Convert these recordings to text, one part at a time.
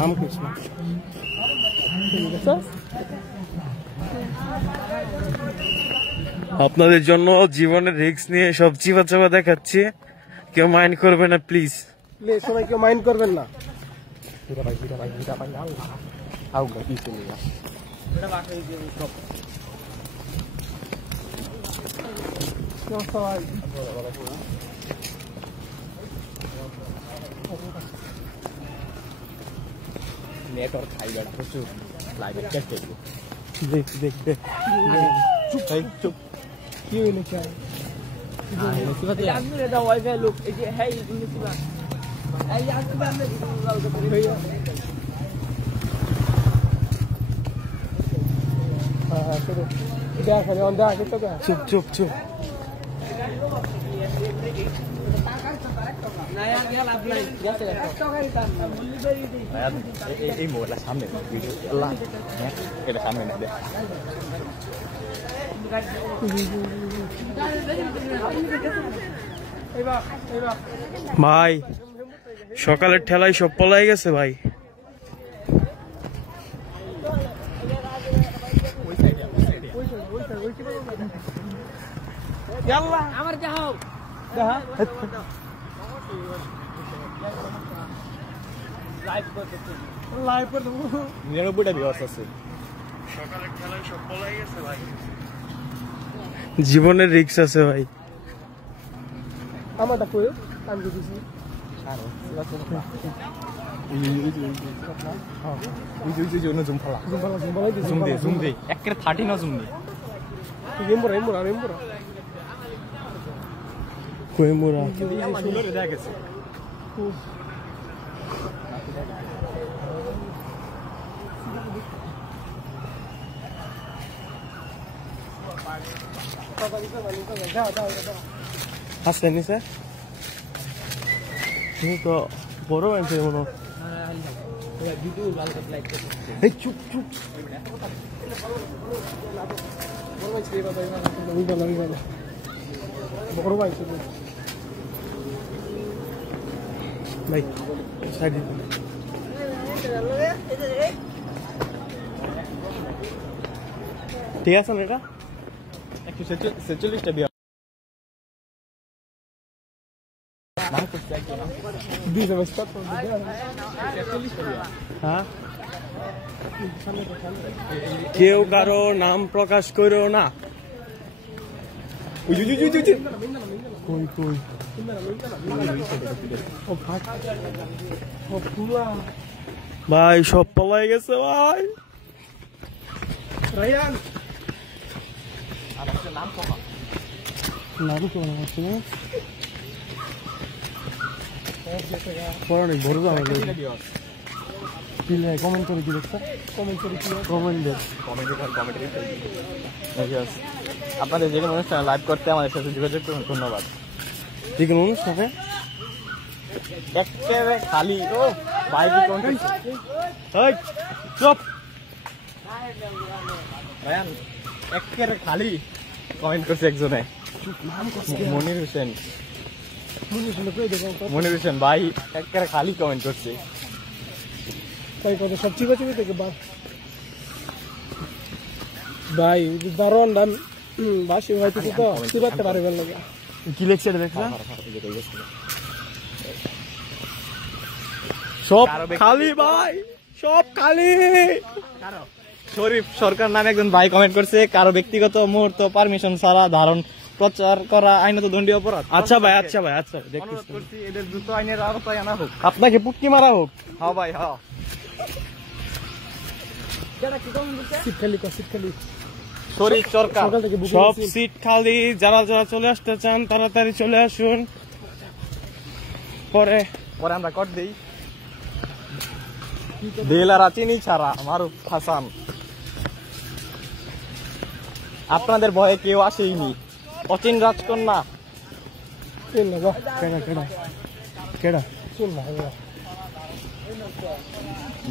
নাম কৃষ্ণ। আপনাদের জন্য জীবনের রিস্ক নিয়ে সব চিপা চাপা দেখাচ্ছি, কেউ মাইন্ড করবে না প্লিজ। সবাই কেউ মাইন্ড করবেন না। নেটওয়ার্ক খাইবার প্রচুর লাইভে চেক করব। দেখ দেখ দেখ চুপ চুপ কি হইলো চাই নিসিবাতে আমি দাও ওয়াইফাই লোক এই যে হেই নিসিবা এই আসবে আমরা লাল করে ভাইয়া হ্যাঁ চলো এটা খালি অন্ধা আছে তো চুপ চুপ চুপ नया गया अपना जैसे এই মোবাইলটা সামনে ভিডিও আল্লাহ এটা সামনে না দে ভাই সকালের ঠেলায় সব পলাই গেছে ভাই। আমার যাও জীবনের রিস্ক আছে ভাই। আমারটা কই আমি দিছি আসেনি স্যার তুমি তো বড় আছে মনে হয়। চুপ চুপ বড় ভাই ভাই ঠিক আছে না এটা 146টা বিয়া কেউ কারো নাম প্রকাশ করো না। ভাই সব পলাই গেছে ভাই। কমেন্ট করে কি দেখছো? আপনাদের যে কোনো অনুষ্ঠানে লাইভ করতে আমাদের সাথে যোগাযোগ করুন। ধন্যবাদ। যে কোনো অনুষ্ঠানে একেবারে খালি ও ভাই কি কমেন্ট চুপ ভাইয়ান একেবারে খালি কমেন্ট করছে একজনে মনির হোসেন ভাই একেবারে খালি কমেন্ট করছে। তাই কত সব চিপা চিপি থেকে ভাই দারুণ দাম বাসি হয়তো তো চিপাতে পারবে না কি লেখছে দেখলা সব খালি ভাই সব খালি। শরীফ সরকার নামে একজন ভাই কমেন্ট করছে কারো ব্যক্তিগত মুহূর্ত পারমিশন ছাড়া ধারণ প্রচার করা আইনত দণ্ডীয় অপরাধ। আচ্ছা ভাই আচ্ছা দেখতেছি এদের দ্রুত আইনের আওতায় আনা হোক। আপনাকে পুটকি মারা হোক। হ্যাঁ ভাই হ্যাঁ শরীফ সরকার সব সিট খালি। যারা যারা চলে আসতে চান তাড়াতাড়ি চলে আসুন। পরে আমরা কর দেই দিলারা চিনি ছাড়া মারুফ হাসান। আপনাদের ভয়ে কেউ আসেইনি। অচিন রাজকন্যা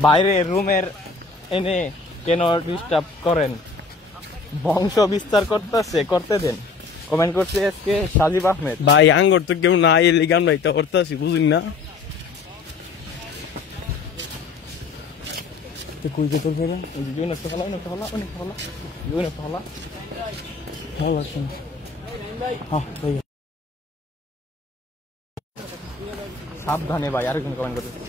বাইরে রুমের এনে কেন ডিস্টার্ব করেন? বংশ বিস্তার করতে দেন। কমেন্ট করছে আজকে সাজিব আহমেদ। ভাই আঙ্গর তো কেউ না এলে গান ভাই তা করতে আসি বুঝুন না। তো কই যে তোর ফেরা ওই যে ইউনিট হলা ইউনিট হলা ইউনিট হলা ইউনিট হলা ভালো লাগছে না। হ্যাঁ তাই সাবধানে ভাই আরেকজন কমেন্ট করতেছে